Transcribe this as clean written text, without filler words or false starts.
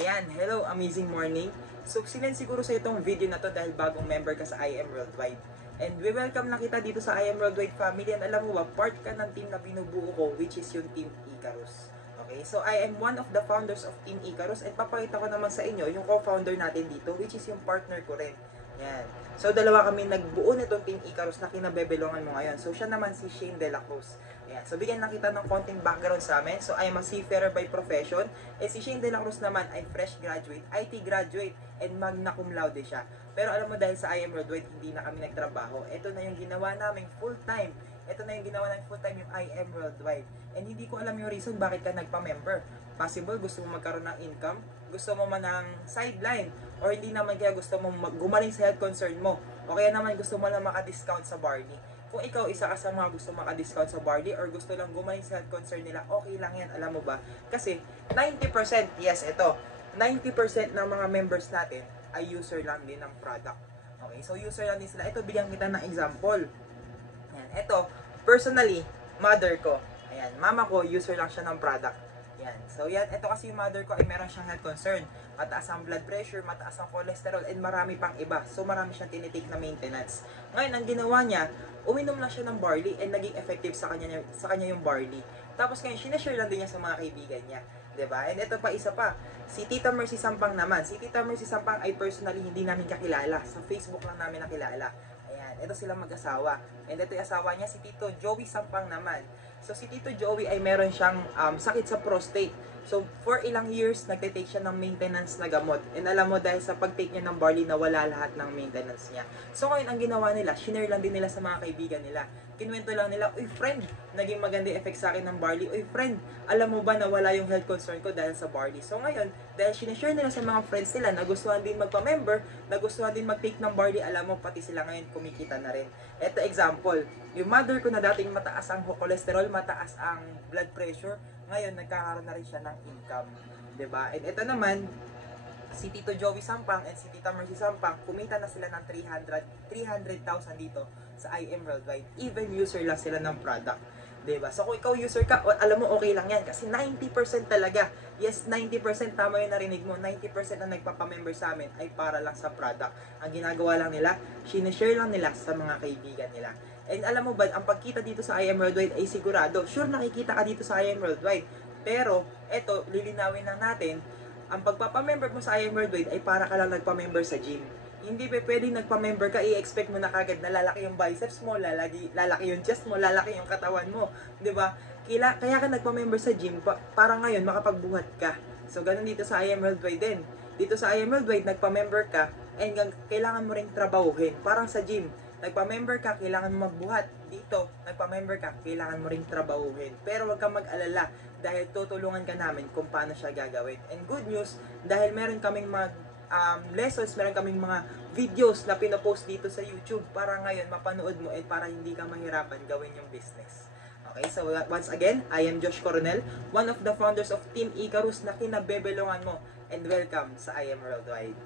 Ayan, hello, amazing morning. So, sinend siguro sa itong video na to dahil bagong member ka sa I Am Worldwide. And we welcome na kita dito sa I Am Worldwide family. And alam mo ba, part ka ng team na binubuo ko, which is yung Team Icarus. Okay, so I am one of the founders of Team Icarus. And papakita ko naman sa inyo yung co-founder natin dito, which is yung partner ko rin. Yan. So, dalawa kami nagbuo nitong Team Icarus na kinabebelongan mo ngayon. So, siya naman si Shane De La Cruz. Yan. So, bigyan lang kita ng konting background sa amin. So, I am a seafarer by profession. Eh, si Shane De La Cruz naman ay fresh graduate, IT graduate, and magna cum laude siya. Pero alam mo, dahil sa I Am Worldwide, hindi na kami nagtrabaho. Ito na yung ginawa namin full-time. Ito na yung ginawa namin full-time, yung I Am Worldwide. And hindi ko alam yung reason bakit ka nagpa-member. Possible, gusto mo magkaroon ng income, gusto mo man ng sideline, or hindi naman kaya gusto mo gumaling sa health concern mo, o kaya naman gusto mo lang maka-discount sa Barley. Kung ikaw isa ka sa mga gusto maka-discount sa Barley or gusto lang gumaling sa health concern nila, okay lang yan, alam mo ba? Kasi 90%, yes, ito, 90% ng mga members natin ay user lang din ng product. Okay, so user lang din sila. Ito, bigyan kita ng example. Ayan, ito, personally, mother ko. Ayan, mama ko, user lang siya ng product. Yan. So yan, ito kasi yung mother ko ay meron siyang health concern. Mataas ang blood pressure, mataas ang cholesterol, and marami pang iba. So marami siyang tinitake na maintenance. Ngayon, ang ginawa niya, uminom lang siya ng barley and naging effective sa kanya yung barley. Tapos ngayon, sinashare lang din niya sa mga kaibigan niya. Diba? And ito pa, isa pa. Si Tita Mercy Sampang naman. Si Tita Mercy Sampang ay personally hindi namin kakilala. Sa Facebook lang namin nakilala. Ayan, ito silang mag-asawa. And ito yung asawa niya, si Tito Joey Sampang naman. So, si Tito Joey ay meron siyang sakit sa prostate. So, for ilang years, nagtitake siya ng maintenance na gamot. And alam mo, dahil sa pag-take niya ng barley, nawala lahat ng maintenance niya. So, ngayon, ang ginawa nila, shinare lang din nila sa mga kaibigan nila. Kinuwento lang nila, uy friend, naging maganda effect sa akin ng barley. Uy friend, alam mo ba nawala yung health concern ko dahil sa barley? So, ngayon, dahil sinashare nila sa mga friends nila, nagustuhan din magpa-member, nagustuhan din mag-take ng barley, alam mo, pati sila ngayon kumikita na rin. Ito example, yung mother ko na dating mataas ang cholesterol, mataas ang blood pressure, ngayon nagkakaroon na rin siya ng income, 'di ba? And ito naman, si Tito Joey Sampang and si Tita Mercy Sampang, kumita na sila ng 300,000 dito sa I Am Worldwide. Even user lang sila ng product, 'di ba? So kung ikaw user ka, alam mo okay lang 'yan kasi 90% talaga. Yes, 90% tama 'yung narinig mo. 90% na nagpapa-member sa amin ay para lang sa product. Ang ginagawa lang nila, sinishare lang nila sa mga kaibigan nila. And alam mo ba, ang pagkita dito sa I Am Worldwide ay sigurado. Sure, nakikita ka dito sa I Am Worldwide. Pero, eto, lilinawin lang natin, ang pagpapamember mo sa I Am Worldwide ay para ka lang nagpamember sa gym. Hindi ba pwedeng nagpamember ka, i-expect mo na kagad na lalaki yung biceps mo, lalaki yung chest mo, lalaki yung katawan mo. Diba? Kaya ka nagpamember sa gym, para ngayon makapagbuhat ka. So, ganun dito sa I Am Worldwide din. Dito sa I Am Worldwide, nagpamember ka, and kailangan mo ring trabahuhin. Parang sa gym, nagpa-member ka, kailangan mo magbuhat. Dito, nagpa-member ka, kailangan mo ring trabahuhin. Pero huwag kang mag-alala dahil tutulungan ka namin kung paano siya gagawin. And good news, dahil meron kaming lessons, meron kaming mga videos na pinopost dito sa YouTube para ngayon mapanood mo at para hindi ka mahirapan gawin yung business. Okay, so once again, I am Josh Coronel, one of the founders of Team Icarus na kinabebelongan mo, and welcome sa I Am Worldwide.